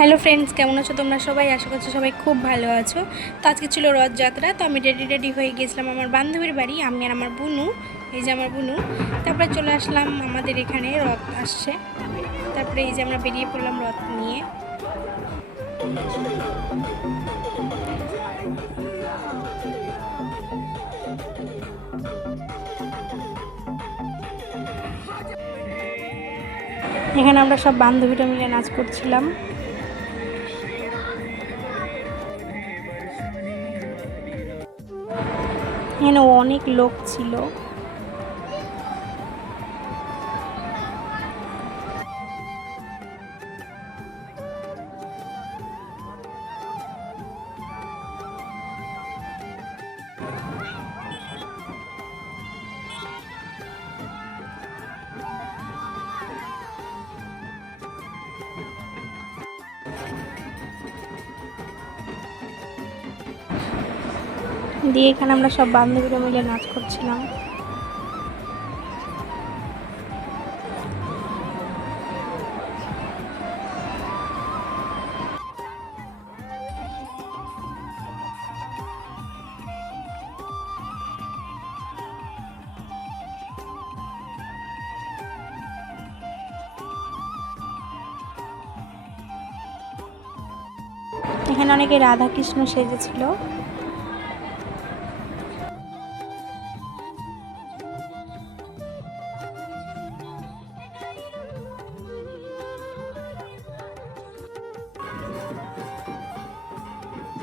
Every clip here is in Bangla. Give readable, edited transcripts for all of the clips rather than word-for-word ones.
হ্যালো ফ্রেন্ডস, কেমন আছো তোমরা সবাই? আশা করছি সবাই খুব ভালো আছো। তো আজকে ছিল রথযাত্রা, তো আমি রেডি হয়ে গেছিলাম আমার বান্ধবীর বাড়ি, আমি আর আমার বুনু। এই যে আমার বুনু। তারপরে চলে আসলাম আমাদের এখানে, রথ আসছে। তারপরে এই যে আমরা বেরিয়ে পড়লাম রথ নিয়ে। এখানে আমরা সব বান্ধবীরা মিলে নাচ করছিলাম। এখানে অনেক লোক ছিল। দিয়ে এখানে আমরা সব বান্ধবীরা মিলে নাচ করছিলাম। এখানে অনেকে রাধা কৃষ্ণ সেজেছিল।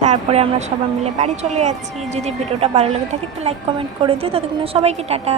তারপরে আমরা সবাই মিলে বাড়ি চলে যাচ্ছি। যদি ভিডিওটা ভালো লাগে থাকে একটু লাইক কমেন্ট করে দিও। ততক্ষণ সবাইকে টাটা।